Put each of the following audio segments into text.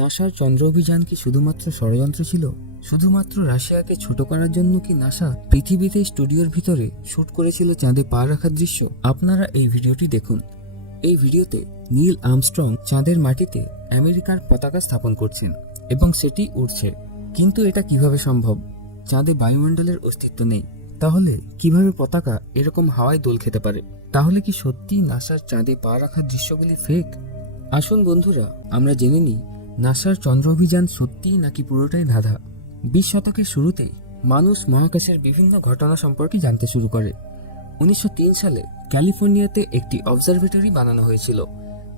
নাসার চন্দ্র অভিযান কি শুধুমাত্র ষড়যন্ত্র ছিল? শুধুমাত্র রাশিয়াকে ছোট করার জন্য কি নাসা পৃথিবীতে স্টুডিওর ভিতরে শুট করেছিল চাঁদে পা রাখার দৃশ্য? আপনারা এই ভিডিওটি দেখুন। এই ভিডিওতে নীল আর্মস্ট্রং চাঁদের মাটিতে আমেরিকার পতাকা স্থাপন করছেন এবং সেটি উড়ছে। কিন্তু এটা কীভাবে সম্ভব? চাঁদে বায়ুমণ্ডলের অস্তিত্ব নেই। তাহলে কীভাবে পতাকা এরকম হাওয়ায় দোল খেতে পারে? তাহলে কি সত্যি নাসার চাঁদে পা রাখার দৃশ্যগুলি ফেক আসুন বন্ধুরা, আমরা জেনে নিই নাসার চন্দ্র অভিযান সত্যিই নাকি পুরোটাই ধাঁধা? বিশ শতকের শুরুতে মানুষ মহাকাশের বিভিন্ন ঘটনা সম্পর্কে জানতে শুরু করে। উনিশশো তিন সালে ক্যালিফোর্নিয়াতে একটি অবজারভেটরি বানানো হয়েছিল,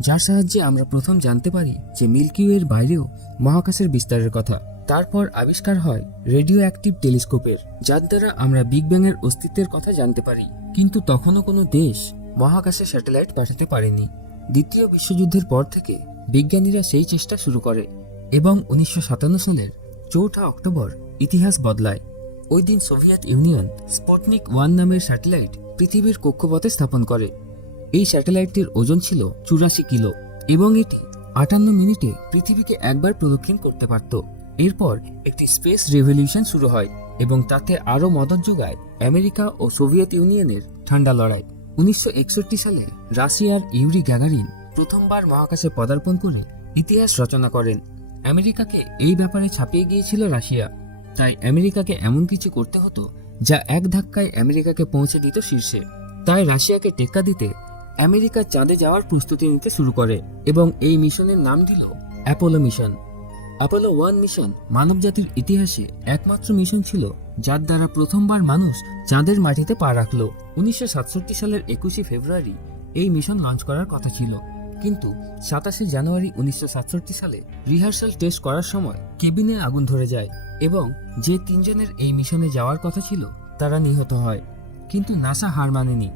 যার সাহায্যে আমরা প্রথম জানতে পারি যে মিল্কি ওয়ের বাইরেও মহাকাশের বিস্তারের কথা। তারপর আবিষ্কার হয় রেডিও অ্যাক্টিভ টেলিস্কোপের, যার দ্বারা আমরা বিগ ব্যাং এর অস্তিত্বের কথা জানতে পারি। কিন্তু তখনও কোনো দেশ মহাকাশে স্যাটেলাইট পাঠাতে পারেনি। দ্বিতীয় বিশ্বযুদ্ধের পর থেকে বিজ্ঞানীরা সেই চেষ্টা শুরু করে এবং উনিশশো সাতান্ন সালের চৌঠা অক্টোবর ইতিহাস বদলায়। ওই দিন সোভিয়েত ইউনিয়ন স্পটনিক ওয়ান নামের স্যাটেলাইট পৃথিবীর কক্ষপথে স্থাপন করে। এই স্যাটেলাইটটির ওজন ছিল চুরাশি কিলো এবং এটি আটান্ন মিনিটে পৃথিবীকে একবার প্রদক্ষিণ করতে পারত। এরপর একটি স্পেস রেভলিউশন শুরু হয় এবং তাতে আরও মদত যোগায় আমেরিকা ও সোভিয়েত ইউনিয়নের ঠান্ডা লড়াই। উনিশশো একষট্টি সালে রাশিয়ার ইউরি গ্যাগারিন প্রথমবার মহাকাশে পদার্পণ করে ইতিহাস রচনা করেন। আমেরিকাকে এই ব্যাপারে ছাপিয়ে গিয়েছিল রাশিয়া। তাই আমেরিকাকে এমন কিছু করতে হতো যা এক ধাক্কায় আমেরিকাকে পৌঁছে দিত শীর্ষে। তাই রাশিয়াকে টেক্কা দিতে আমেরিকা চাঁদে যাওয়ার প্রস্তুতি নিতে শুরু করে এবং এই মিশনের নাম দিল Apollo mission. Apollo one mission মানবজাতির ইতিহাসে একমাত্র মিশন ছিল যার দ্বারা প্রথমবার মানুষ চাঁদের মাটিতে পা রাখল। উনিশশো সাতষট্টি সালের একুশে ফেব্রুয়ারি এই মিশন লঞ্চ করার কথা ছিল। কিন্তু সাতাশে জানুয়ারি উনিশশো সাতষট্টি সালে রিহার্সাল টেস্ট করার সময় কেবিনে আগুন ধরে যায় এবং যে তিনজনের এই মিশনে যাওয়ার কথা ছিল, তারা নিহত হয়। কিন্তু নাসা হার মানেনি।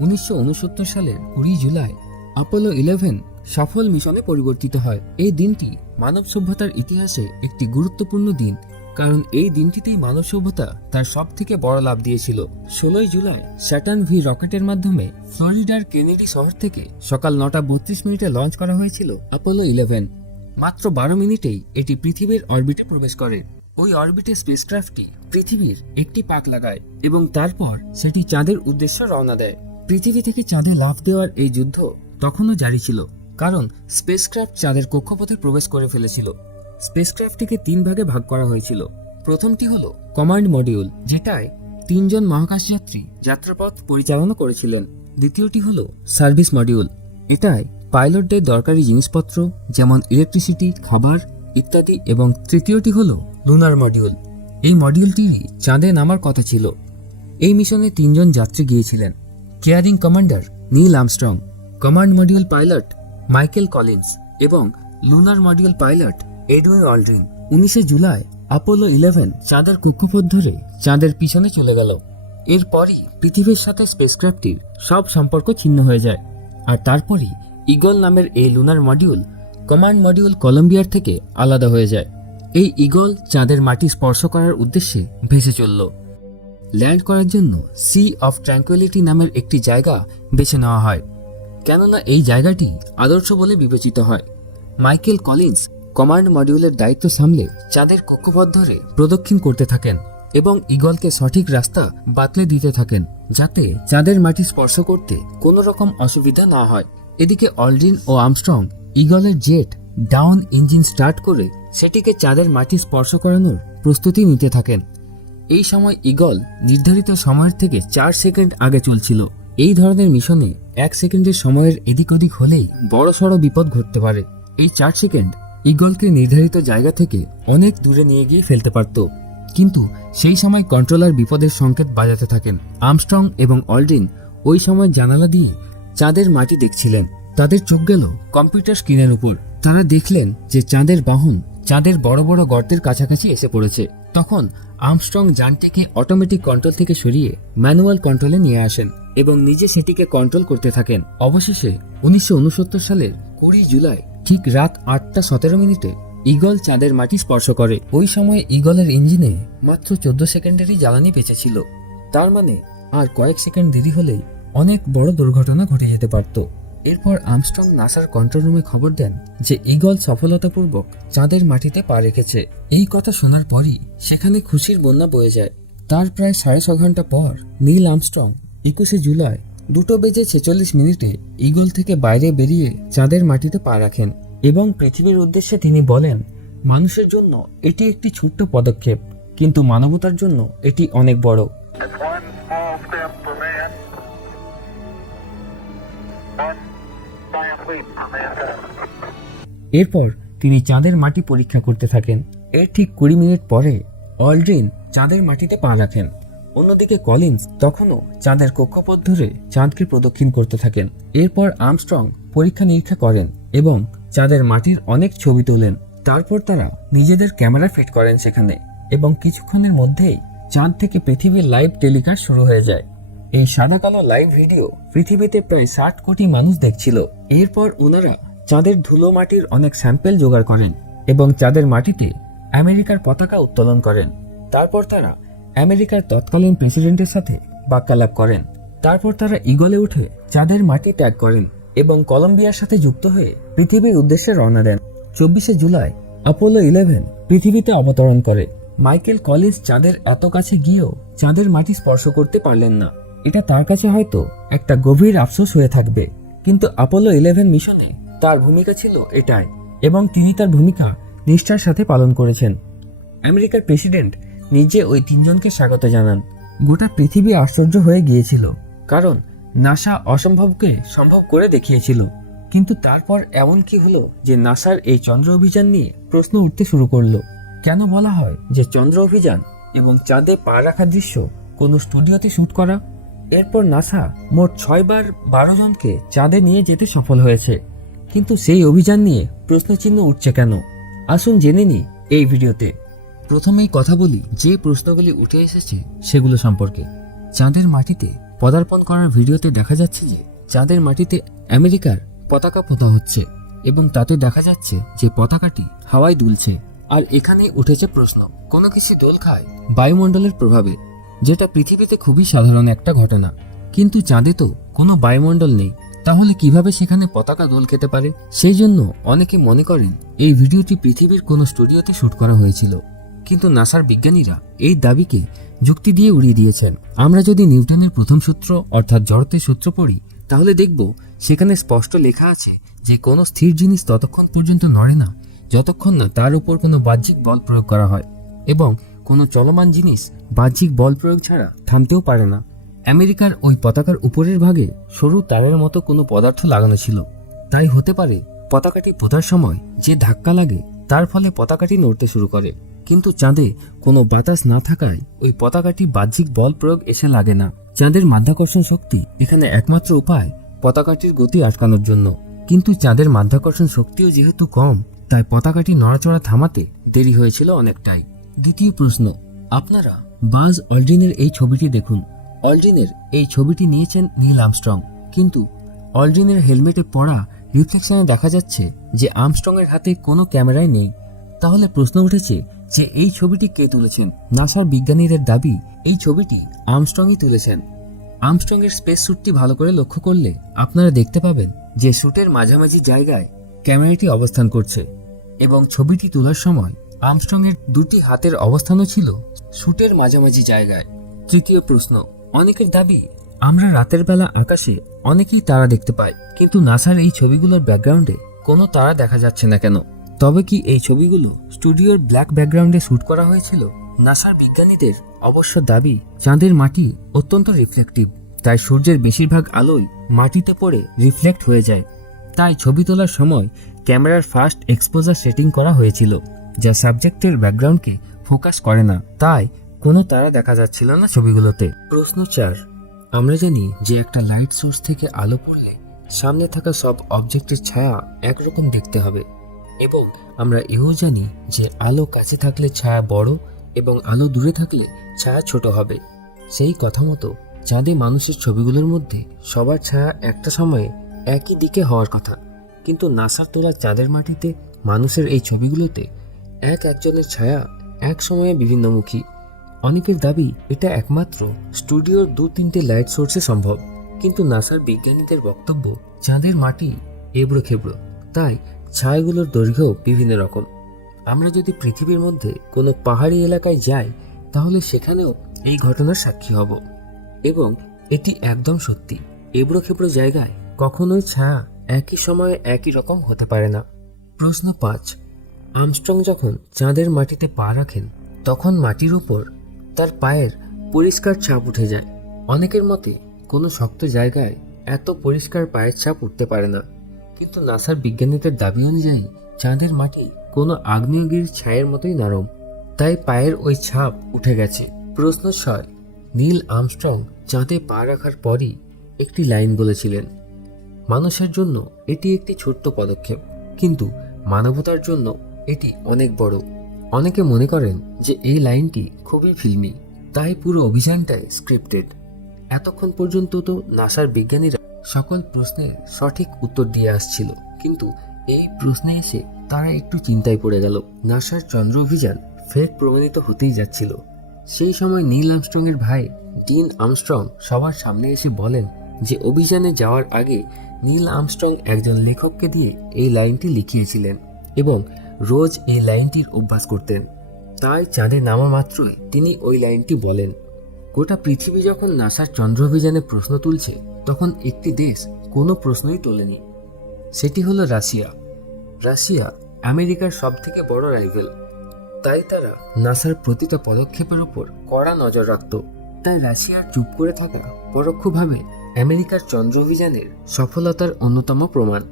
উনিশশো উনসত্তর সালের কুড়ি জুলাই অ্যাপোলো ইলেভেন সফল মিশনে পরিবর্তিত হয়। এই দিনটি মানব সভ্যতার ইতিহাসে একটি গুরুত্বপূর্ণ দিন। কারণ এই দিনটিতেই মানব সভ্যতা তার সব থেকে বড় লাভ দিয়েছিল। ষোলোই জুলাই, স্যাটার্ন ভি রকেটের মাধ্যমে ফ্লোরিডার কেনেডি শহর থেকে সকাল নটা বত্রিশ মিনিটে লঞ্চ করা হয়েছিল অ্যাপোলো ইলেভেন মাত্র বারো মিনিটেই এটি পৃথিবীর অরবিটে প্রবেশ করে। ওই অরবিটে স্পেসক্রাফটটি পৃথিবীর একটি পাক লাগায় এবং তারপর সেটি চাঁদের উদ্দেশ্যে রওনা দেয়। পৃথিবী থেকে চাঁদে লাফ দেওয়ার এই যুদ্ধ তখনও জারি ছিল, কারণ স্পেসক্রাফট চাঁদের কক্ষপথে প্রবেশ করে ফেলেছিল। স্পেসক্রাফটটিকে তিন ভাগে ভাগ করা হয়েছিল। প্রথমটি হলো কমান্ড মডিউল যেটায় তিনজন মহাকাশযাত্রী যাত্রাপথ পরিচালনা করেছিলেন। দ্বিতীয়টি হলো সার্ভিস মডিউল এটায় পাইলটদের দরকারি জিনিসপত্র, যেমন ইলেকট্রিসিটি খাবার ইত্যাদি, এবং তৃতীয়টি হলো লুনার মডিউল এই মডিউলটিরই চাঁদে নামার কথা ছিল। এই মিশনে তিনজন যাত্রী গিয়েছিলেন caring commander Neil Armstrong command module pilot Michael Collins এবং lunar module pilot Edwin Aldrin উনিশে জুলাই অ্যাপোলো ইলেভেন চাঁদের কক্ষপথ ধরে চাঁদের পিছনে চলে গেল। এরপরই পৃথিবীর সাথে স্পেসক্রাফটটির সব সম্পর্ক ছিন্ন হয়ে যায়। আর তারপরই ইগল নামের এই লুনার মডিউল কমান্ড মডিউল কলম্বিয়ার থেকে আলাদা হয়ে যায়। এই ইগল চাঁদের মাটি স্পর্শ করার উদ্দেশ্যে ভেসে চলল। ল্যান্ড করার জন্য সি অফ ট্র্যাঙ্কুয়ালিটি নামের একটি জায়গা বেছে নেওয়া হয়। কেননা এই জায়গাটি আদর্শ বলে বিবেচিত হয়। মাইকেল কলিন্স কমান্ড মডিউলের দায়িত্ব সামলে চাঁদের কক্ষপথ ধরে প্রদক্ষিণ করতে থাকেন এবং ইগলকে সঠিক রাস্তা বাতলে দিতে থাকেন যাতে চাঁদের মাটি স্পর্শ করতে কোনো রকম অসুবিধা না হয়। এদিকে অলড্রিন ও আমস্ট্রং ইগলের জেট ডাউন ইঞ্জিন স্টার্ট করে সেটিকে চাঁদের মাটি স্পর্শ করানোর প্রস্তুতি নিতে থাকেন। এই সময় ইগল নির্ধারিত সময়ের থেকে চার সেকেন্ড আগে চলছিল। এই ধরনের মিশনে এক সেকেন্ডের সময়ের এদিক ওদিক হলেই বড় সড় বিপদ ঘটতে পারে। এই চার সেকেন্ড ইগলকে নির্ধারিত জায়গা থেকে অনেক দূরে নিয়ে গিয়ে ফেলতে পারত। কিন্তু সেই সময় কন্ট্রোলার বিপদের সংকেত বাজাতে থাকেন। আমস্ট্রং এবং অলড্রিন ওই সময় জানালা দিয়ে চাঁদের মাটি দেখছিলেন। তাদের চোখ গেল কম্পিউটার স্ক্রিনের উপর। তারা দেখলেন যে চাঁদের বাহন চাঁদের বড় বড় গর্তের কাছাকাছি এসে পড়েছে। তখন আমস্ট্রং যানটিকে অটোমেটিক কন্ট্রোল থেকে সরিয়ে ম্যানুয়াল কন্ট্রোলে নিয়ে আসেন এবং নিজে সেটিকে কন্ট্রোল করতে থাকেন। অবশেষে উনিশশো উনসত্তর সালের কুড়ি জুলাই ঠিক রাত আটটা সতেরো মিনিটে ইগল চাঁদের মাটি স্পর্শ করে। ওই সময় ইগলের ইঞ্জিনে মাত্র চোদ্দ সেকেন্ডেরই জ্বালানি বেঁচেছিল তার মানে আর কয়েক সেকেন্ড দেরি হলেই অনেক বড় দুর্ঘটনা ঘটে যেতে পারত। এরপর আমস্ট্রং নাসার কন্ট্রোল রুমে খবর দেন যে ইগল সফলতাপূর্বক চাঁদের মাটিতে পা রেখেছে। এই কথা শোনার পরই সেখানে খুশির বন্যা বয়ে যায়। তার প্রায় সাড়ে ছ ঘণ্টা পর নীল আমস্ট্রং একুশে জুলাই দুটো বেজে ছেচল্লিশ মিনিটে ইগল থেকে বাইরে বেরিয়ে চাঁদের মাটিতে পা রাখেন এবং পৃথিবীর উদ্দেশ্যে তিনি বলেন মানুষের জন্য এটি একটি ছোট্ট পদক্ষেপ কিন্তু মানবতার জন্য এটি অনেক বড়. এরপর তিনি চাঁদের মাটি পরীক্ষা করতে থাকেন। এর ঠিক কুড়ি মিনিট পরে অলড্রিন চাঁদের মাটিতে পা রাখেন। অন্যদিকে কলিন্স তখনও চাঁদের কক্ষপথ ধরে চাঁদকে প্রদক্ষিণ করতে থাকেন। এরপর আর্মস্ট্রং পরীক্ষা নিরীক্ষা করেন এবং চাঁদের মাটির অনেক ছবি তোলেন। তারপর তারা নিজেদের ক্যামেরা ফিট করেন সেখানে এবং কিছুক্ষণের মধ্যেই চাঁদ থেকে পৃথিবীর লাইভ টেলিকাস্ট শুরু হয়ে যায়। এই সাদা কালো লাইভ ভিডিও পৃথিবীতে প্রায় ষাট কোটি মানুষ দেখছিল। এরপর ওনারা চাঁদের ধুলো মাটির অনেক স্যাম্পেল জোগাড় করেন এবং চাঁদের মাটিতে আমেরিকার পতাকা উত্তোলন করেন। তারপর তারা আমেরিকার তৎকালীন প্রেসিডেন্টের সাথে বাক্যালাপ করেন। তারপর তারা ইগলে উঠে চাঁদের মাটি ত্যাগ করেন এবং কলম্বিয়ার সাথে যুক্ত হয়ে পৃথিবীর উদ্দেশ্যে রওনা দেন। চব্বিশে জুলাই আপোলো ইলেভেন পৃথিবীতে অবতরণ করে। মাইকেল কলিন্স চাঁদের এত কাছে গিয়েও চাঁদের মাটি স্পর্শ করতে পারলেন না। এটা তার কাছে হয়তো একটা গভীর আফসোস হয়ে থাকবে। কিন্তু আপোলো ইলেভেন মিশনে তার ভূমিকা ছিল এটাই এবং তিনি তার ভূমিকা নিষ্ঠার সাথে পালন করেছেন। আমেরিকার প্রেসিডেন্ট নিজে ওই তিনজনকে স্বাগত জানান। গোটা পৃথিবী আশ্চর্য হয়ে গিয়েছিল। কারণ নাসা অসম্ভবকে সম্ভব করে দেখিয়েছিল। কিন্তু তারপর এমন কি হলো যে নাসার এই চন্দ্র অভিযান নিয়ে প্রশ্ন উঠতে শুরু করল। কেন বলা হয় যে চন্দ্র অভিযান এবং চাঁদে পা রাখার দৃশ্য কোনো স্টুডিওতে শুট করা? এরপর নাসা মোট ছয়বার বারো জনকে চাঁদে নিয়ে যেতে সফল হয়েছে। কিন্তু সেই অভিযান নিয়ে প্রশ্নচিহ্ন উঠছে কেন? আসুন জেনে নিই এই ভিডিওতে। প্রথমেই কথা বলি যে প্রশ্নগুলি উঠে এসেছে সেগুলো সম্পর্কে। চাঁদের মাটিতে পদার্পণ করার ভিডিওতে দেখা যাচ্ছে যে চাঁদের মাটিতে আমেরিকার পতাকা পোতা হচ্ছে এবং তাতে দেখা যাচ্ছে যে পতাকাটি হাওয়ায় দুলছে। আর এখানেই উঠেছে প্রশ্ন, কোনো কিছু দোল খায় বায়ুমণ্ডলের প্রভাবে, যেটা পৃথিবীতে খুবই সাধারণ একটা ঘটনা। কিন্তু চাঁদে তো কোনো বায়ুমণ্ডল নেই, তাহলে কীভাবে সেখানে পতাকা দোল খেতে পারে? সেই জন্য অনেকে মনে করেন, এই ভিডিওটি পৃথিবীর কোনো স্টুডিওতে শুট করা হয়েছিল। কিন্তু নাসার বিজ্ঞানীরা এই দাবিকে যুক্তি দিয়ে উড়িয়ে দিয়েছেন। আমরা যদি নিউটনের প্রথম সূত্র অর্থাৎ জড়তের সূত্র পড়ি, তাহলে দেখব সেখানে স্পষ্ট লেখা আছে যে কোনো স্থির জিনিস ততক্ষণ পর্যন্ত নড়ে না, যতক্ষণ না তার উপর কোনো বাহ্যিক বল প্রয়োগ করা হয় এবং কোনো চলমান জিনিস বাহ্যিক বল প্রয়োগ ছাড়া থামতেও পারে না। আমেরিকার ওই পতাকার উপরের ভাগে সরু তারের মতো কোনো পদার্থ লাগানো ছিল। তাই হতে পারে পতাকাটি পোতার সময় যে ধাক্কা লাগে, তার ফলে পতাকাটি নড়তে শুরু করে। কিন্তু চাঁদে কোনো বাতাস না থাকায় ওই পতাকাটি বাহ্যিক বল প্রয়োগ এসে লাগে না। চাঁদের মাধ্যাকর্ষণ শক্তি এখানে একমাত্র উপায় পতাকাটির গতি আটকানোর জন্য। কিন্তু চাঁদের মাধ্যাকর্ষণ শক্তিও যেহেতু কম, তাই পতাকাটি নড়াচড়া থামাতে দেরি হয়েছিল অনেকটাই। দ্বিতীয় প্রশ্ন, আপনারা বাজ অলড্রিনের এই ছবিটি দেখুন। অলড্রিনের এই ছবিটি নিয়েছেন নীল আমস্ট্রং কিন্তু অলড্রিনের হেলমেটে পড়া রিফ্লেকশনে দেখা যাচ্ছে যে আমস্ট্রং এর হাতে কোনো ক্যামেরাই নেই। তাহলে প্রশ্ন উঠেছে যে এই ছবিটি কে তুলেছেন? নাসার বিজ্ঞানীদের দাবি, এই ছবিটি আমস্ট্রংই তুলেছেন। আমস্ট্রং এর স্পেস স্যুটটি ভালো করে লক্ষ্য করলে আপনারা দেখতে পাবেন যে স্যুটের মাঝামাঝি জায়গায় ক্যামেরাটি অবস্থান করছে এবং ছবিটি তোলার সময় আমস্ট্রং এর দুটি হাতের অবস্থানও ছিল স্যুটের মাঝামাঝি জায়গায়। তৃতীয় প্রশ্ন, অনেকের দাবি, আমরা রাতের বেলা আকাশে অনেকেই তারা দেখতে পাই, কিন্তু নাসার এই ছবিগুলোর ব্যাকগ্রাউন্ডে কোনো তারা দেখা যাচ্ছে না কেন? তবে কি এই ছবিগুলো স্টুডিওর ব্ল্যাক ব্যাকগ্রাউন্ডে শ্যুট করা হয়েছিল? নাসার বিজ্ঞানীদের অবশ্য দাবি, চাঁদের মাটি অত্যন্ত রিফ্লেকটিভ তাই সূর্যের বেশিরভাগ আলোই মাটিতে পড়ে রিফ্লেক্ট হয়ে যায়। তাই ছবি তোলার সময় ক্যামেরার ফার্স্ট এক্সপোজার সেটিং করা হয়েছিল, যা সাবজেক্টের ব্যাকগ্রাউন্ডকে ফোকাস করে না। তাই কোনো তারা দেখা যাচ্ছিল না ছবিগুলোতে। প্রশ্ন চার, আমরা জানি যে একটা লাইট সোর্স থেকে আলো পড়লে সামনে থাকা সব অবজেক্টের ছায়া একরকম দেখতে হবে। এবং আমরা এও জানি যে আলো কাছে থাকলে ছায়া বড় এবং আলো দূরে থাকলে ছায়া ছোট হবে। সেই কথা মতো চাঁদে মানুষের ছবিগুলোর মধ্যে সবার ছায়া একটা সময়ে একই দিকে হওয়ার কথা। কিন্তু নাসার তোলা চাঁদের মাটিতে মানুষের এই ছবিগুলোতে এক একজনের ছায়া এক সময়ে বিভিন্নমুখী। অনেকের দাবি, এটা একমাত্র স্টুডিওর দু তিনটে লাইট সোর্সে সম্ভব। কিন্তু নাসার বিজ্ঞানীদের বক্তব্য, চাঁদের মাটি এবড়ো খেবড়ো তাই ছায়াগুলোর দৈর্ঘ্য বিভিন্ন রকম। আমরা যদি পৃথিবীর মধ্যে কোনো পাহাড়ি এলাকায় যাই, তাহলে সেখানেও এই ঘটনার সাক্ষী হব। এবং এটি একদম সত্যি এবড়ো খেবড়ো জায়গায় কখনোই ছায়া একই সময়ে একই রকম হতে পারে না। প্রশ্ন পাঁচ আমস্ট্রং যখন চাঁদের মাটিতে পা রাখেন, তখন মাটির উপর তার পায়ের পরিষ্কার ছাপ উঠে যায়। অনেকের মতে কোনো শক্ত জায়গায় এত পরিষ্কার পায়ের ছাপ উঠতে পারে না। কিন্তু নাসার বিজ্ঞানীদের দাবি অনুযায়ী চাঁদের মাটি কোনো আগ্নেয়গিরির ছায়ের মতোই নরম। তাই পায়ের ওই ছাপ উঠে গেছে। প্রশ্ন ছয়, নীল আমস্ট্রং চাঁদে পা রাখার পরই একটি লাইন বলেছিলেন, মানুষের জন্য এটি একটি ছোট্ট পদক্ষেপ, কিন্তু মানবতার জন্য এটি অনেক বড়। অনেকে মনে করেন যে এই লাইনটি খুবই ফিল্মি, তাই পুরো অভিযানটাই স্ক্রিপ্টেড। এতক্ষণ পর্যন্ত তো নাসার বিজ্ঞানীরা সকল প্রশ্নের সঠিক উত্তর দিয়ে আসছিল। কিন্তু এই প্রশ্নে এসে তারা একটু চিন্তায় পড়ে গেল। নাসার চন্দ্র অভিযান ফের প্রমাণিত হতেই যাচ্ছিল। সেই সময় নীল আমস্ট্রংয়ের ভাই ডিন আমস্ট্রং সবার সামনে এসে বলেন যে, অভিযানে যাওয়ার আগে নীল আমস্ট্রং একজন লেখককে দিয়ে এই লাইনটি লিখিয়েছিলেন এবং রোজ এই লাইনটির অভ্যাস করতেন। তাই চাঁদে নামা মাত্রই তিনি ওই লাইনটি বলেন। গোটা পৃথিবী যখন নাসার চন্দ্র অভিযানে প্রশ্ন তুলছে, তখন একটি দেশ কোনো প্রশ্নই তোলেনি। সেটি হলো রাশিয়া। রাশিয়া আমেরিকার সব থেকে বড় রাইভেল তাই তারা নাসার প্রতিটা পদক্ষেপের উপর কড়া নজর রাখত। তাই রাশিয়ার চুপ করে থাকা পরোক্ষভাবে আমেরিকার চন্দ্র অভিযানের সফলতার অন্যতম প্রমাণ।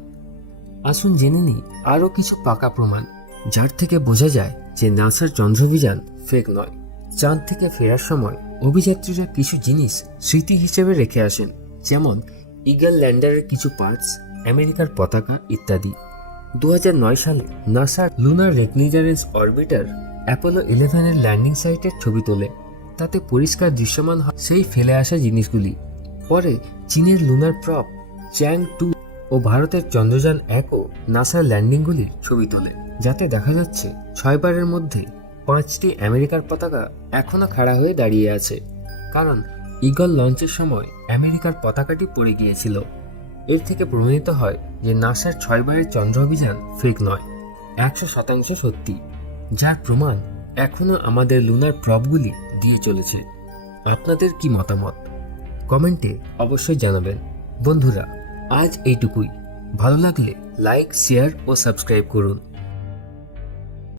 আসুন জেনে নিই আরও কিছু পাকা প্রমাণ, যার থেকে বোঝা যায় যে নাসার চন্দ্র অভিযান ফেক নয়। চাঁদ থেকে ফেরার সময় অভিযাত্রীরা কিছু জিনিস স্মৃতি হিসেবে রেখে আসেন, যেমন ইগল ল্যান্ডারের কিছু পার্টস, আমেরিকার পতাকা ইত্যাদি। দু নয় সালে নাসার লুনার রেকনিজারেন্স অরবিটার অ্যাপোলো ইলেভেনের ল্যান্ডিং সাইটের ছবি তোলে। তাতে পরিষ্কার দৃশ্যমান হয় সেই ফেলে আসা জিনিসগুলি। পরে চীনের লুনার প্রপ চ্যাং টু ও ভারতের চন্দ্রযান একও নাসার ল্যান্ডিংগুলির ছবি তোলে, যাতে দেখা যাচ্ছে ছয়বারের মধ্যে পাঁচটি আমেরিকার পতাকা এখনও খাড়া হয়ে দাঁড়িয়ে আছে। কারণ ইগল লঞ্চের সময় আমেরিকার পতাকাটি পড়ে গিয়েছিল। এর থেকে প্রমাণিত হয় যে নাসার ছয়বারের চন্দ্র অভিযান ফেক নয়, একশো শতাংশ সত্যি, যার প্রমাণ এখনও আমাদের লুনার প্রবগুলি দিয়ে চলেছে। আপনাদের কি মতামত? কমেন্টে অবশ্যই জানাবেন। বন্ধুরা, আজ এইটুকুই। ভালো লাগলে লাইক, শেয়ার ও সাবস্ক্রাইব করুন।